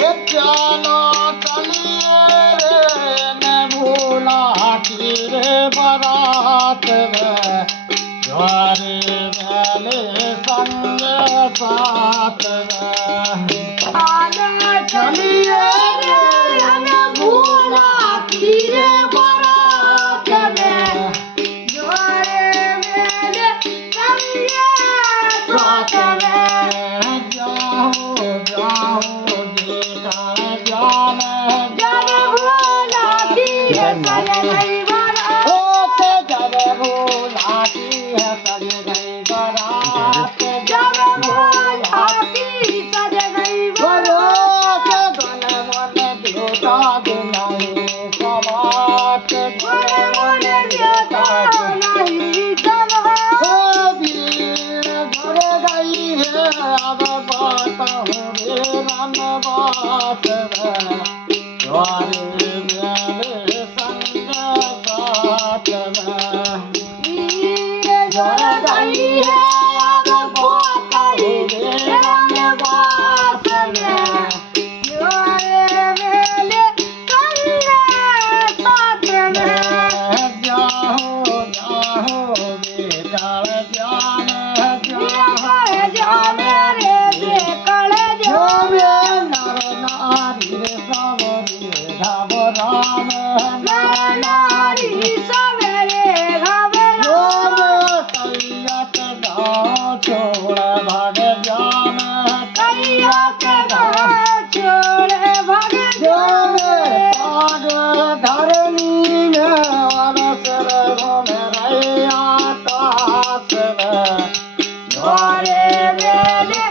चलो चलिए न भूला की रे बारात में द्वारे वाले संग साथ में चलिए न भूला की रे बारात में द्वारे वाले संग साथ में जाओ जाओ Glory,